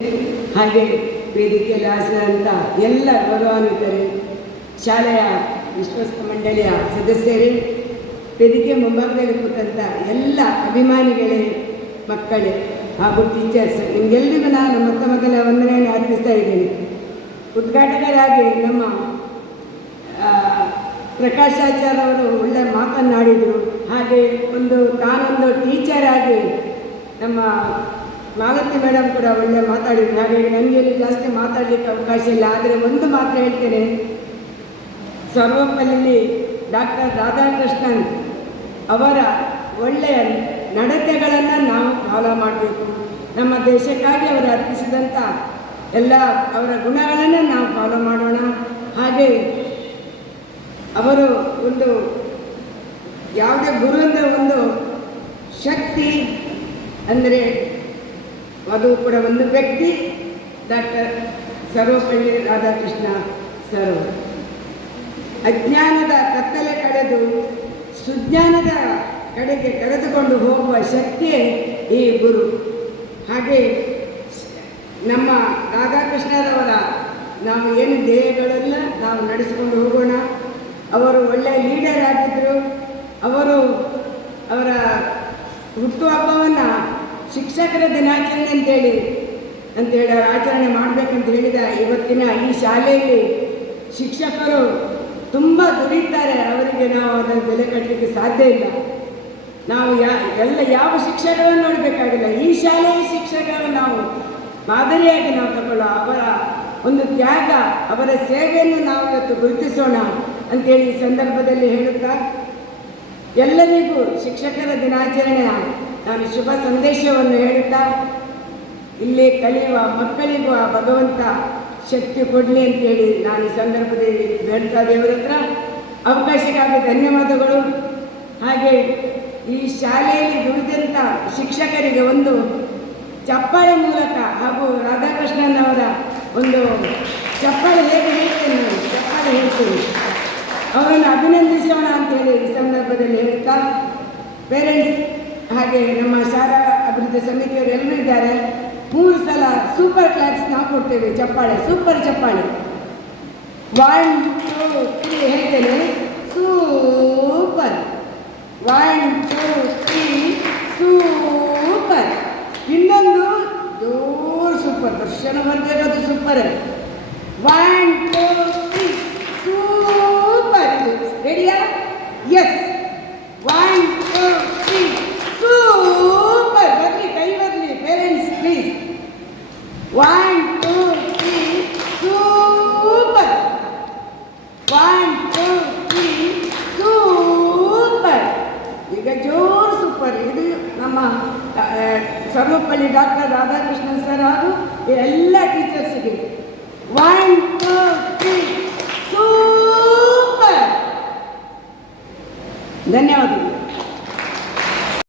ಹಾಗೆ ವೇದಿಕೆಯಲ್ಲಿ ಅಂತ ಎಲ್ಲ ಗೌರವಾನ್ವಿತರೇ, ಶಾಲೆಯ ವಿಶ್ವಸ್ತ ಮಂಡಳಿಯ ಸದಸ್ಯರೇ, ವೇದಿಕೆ ಮುಂಭಾಗದಲ್ಲಿ ಕೂತಂಥ ಎಲ್ಲ ಅಭಿಮಾನಿಗಳೇ, ಮಕ್ಕಳೇ ಹಾಗೂ ಟೀಚರ್ಸ್ ನಿಮ್ಗೆಲ್ಲರಿಗೂ ನಾನು ಮೊತ್ತ ಮೊದಲ ವಂದನೆಯನ್ನು ಅರ್ಪಿಸ್ತಾ ಇದ್ದೇನೆ. ಉದ್ಘಾಟಕರಾಗಿ ನಮ್ಮ ಪ್ರಕಾಶಾಚಾರ್ ಅವರು ಒಳ್ಳೆ ಮಾತನ್ನಾಡಿದರು. ಹಾಗೆ ಒಂದು ತಾನೊಂದು ಟೀಚರ್ ಆಗಿ ನಮ್ಮ ಮಾಲತಿ ಮೇಡಮ್ ಕೂಡ ಒಳ್ಳೆ ಮಾತಾಡಿದ್ರು. ನಾನು ನನಗೆ ಇಲ್ಲಿ ಜಾಸ್ತಿ ಮಾತಾಡಲಿಕ್ಕೆ ಅವಕಾಶ ಇಲ್ಲ. ಆದರೆ ಒಂದು ಮಾತ್ರ ಹೇಳ್ತೇನೆ. ಸರ್ವಪಲ್ಲಿ ಡಾಕ್ಟರ್ ರಾಧಾಕೃಷ್ಣನ್ ಅವರ ಒಳ್ಳೆಯ ನಡತೆಗಳನ್ನು ನಾವು ಫಾಲೋ ಮಾಡಬೇಕು. ನಮ್ಮ ದೇಶಕ್ಕಾಗಿ ಅವರು ಅರ್ಪಿಸಿದಂಥ ಎಲ್ಲ ಅವರ ಗುಣಗಳನ್ನು ನಾವು ಫಾಲೋ ಮಾಡೋಣ. ಹಾಗೆ ಅವರು ಒಂದು ಯಾವುದೇ ಗುರುವಿಂದ ಒಂದು ಶಕ್ತಿ ಅಂದರೆ ಅದು ಕೂಡ ಒಂದು ವ್ಯಕ್ತಿ, ಡಾಕ್ಟರ್ ಸರ್ವಪಳ್ಳಿ ರಾಧಾಕೃಷ್ಣ ಸರ್ ಅಜ್ಞಾನದ ಕತ್ತಲೆ ಕಳೆದು ಸುಜ್ಞಾನದ ಕಡೆಗೆ ಕರೆದುಕೊಂಡು ಹೋಗುವ ಶಕ್ತಿಯೇ ಈ ಗುರು. ಹಾಗೆ ನಮ್ಮ ರಾಧಾಕೃಷ್ಣರವರ ನಾವು ಏನು ಧ್ಯೇಯಗಳೆಲ್ಲ, ನಾವು ನಡೆಸಿಕೊಂಡು ಹೋಗೋಣ. ಅವರು ಒಳ್ಳೆಯ ಲೀಡರ್ ಆಗಿದ್ದರು ಅವರು ಅವರ ಹುಟ್ಟುಹಬ್ಬವನ್ನು ಶಿಕ್ಷಕರ ದಿನಾಚರಣೆ ಅಂತೇಳಿ ಅಂತೇಳಿ ಆಚರಣೆ ಮಾಡಬೇಕಂತ ಹೇಳಿದ ಇವತ್ತಿನ ಈ ಶಾಲೆಯಲ್ಲಿ ಶಿಕ್ಷಕರು ತುಂಬ ದುಡಿತಾರೆ. ಅವರಿಗೆ ನಾವು ಅದನ್ನು ಬೆಲೆ ಕಟ್ಟಲಿಕ್ಕೆ ಸಾಧ್ಯ ಇಲ್ಲ. ನಾವು ಯಾ, ಎಲ್ಲ ಯಾವ ಶಿಕ್ಷಕರನ್ನು ನೋಡಬೇಕಾಗಿಲ್ಲ. ಈ ಶಾಲೆಯ ಶಿಕ್ಷಕರನ್ನು ನಾವು ಮಾದರಿಯಾಗಿ ನಾವು ತಗೊಳ್ಳೋ ಅವರ ಒಂದು ತ್ಯಾಗ, ಅವರ ಸೇವೆಯನ್ನು ನಾವು ಇವತ್ತು ಗುರುತಿಸೋಣ ಅಂತೇಳಿ ಈ ಸಂದರ್ಭದಲ್ಲಿ ಹೇಳುತ್ತಾ, ಎಲ್ಲರಿಗೂ ಶಿಕ್ಷಕರ ದಿನಾಚರಣೆಯ ನಾನು ಶುಭ ಸಂದೇಶವನ್ನು ಹೇಳುತ್ತಾ ಇಲ್ಲಿ ಕಲಿಯುವ ಮಕ್ಕಳಿಗೂ ಆ ಭಗವಂತ ಶಕ್ತಿ ಕೊಡಲಿ ಅಂತೇಳಿ ನಾನು ಈ ಸಂದರ್ಭದಲ್ಲಿ ಬೇಡ್ತಾ ದೇವರ ಹತ್ರ ಅವಕಾಶಕ್ಕಾಗಿ ಧನ್ಯವಾದಗಳು. ಹಾಗೆ ಈ ಶಾಲೆಯಲ್ಲಿ ದುಡಿದಂಥ ಶಿಕ್ಷಕರಿಗೆ ಒಂದು ಚಪ್ಪಾಳೆ ಮೂಲಕ ಹಾಗೂ ರಾಧಾಕೃಷ್ಣನ್ ಅವರ ಒಂದು ಚಪ್ಪಾಳೆ ಹೇಗೆ ಹೇಳ್ತೇನೆ ಚಪ್ಪಾಳೆ ಹೇಳ್ತೀನಿ. ಅವರನ್ನು ಅಭಿನಂದಿಸೋಣ ಅಂತೇಳಿ ಈ ಸಂದರ್ಭದಲ್ಲಿ ಹೇಳ್ತಾ. ಪೇರೆಂಟ್ಸ್ ಹಾಗೆ ನಮ್ಮ ಶಾಲಾ ಅಭಿವೃದ್ಧಿ ಸಮಿತಿಯವರು ಎಲ್ಲರೂ ಇದ್ದಾರೆ. ಮೂರು ಸಲ ಸೂಪರ್ ಕ್ಲಾಪ್ಸ್ ನಾವು ಕೊಡ್ತೇವೆ. ಚಪ್ಪಾಳೆ ಸೂಪರ್ ಚಪ್ಪಾಳೆ. ಒನ್ ಟೂ ತ್ರೀ ಹೇಳ್ತೇನೆ. Super one two three super ಇನ್ನೊಂದು ಜೋರು super Darshana ಬರ್ತಿರೋದು super one two three super ರೆಡಿಯಾ yes one two three super ಬರಲಿ ಕೈ ಬರಲಿ parents please one two three super one two three super ಈಗ ಜೋರು ಸೂಪರ್ ಇದು ನಮ್ಮ ಆ, ಡಾಕ್ಟರ್ ರಾಧಾಕೃಷ್ಣನ್ ಸರ್ ಹಾಗೂ ಎಲ್ಲ ಟೀಚರ್ಸಿಗೆ ಒನ್ ಟೂ ತ್ರೀ ಸೂಪರ್ ಧನ್ಯವಾದಗಳು.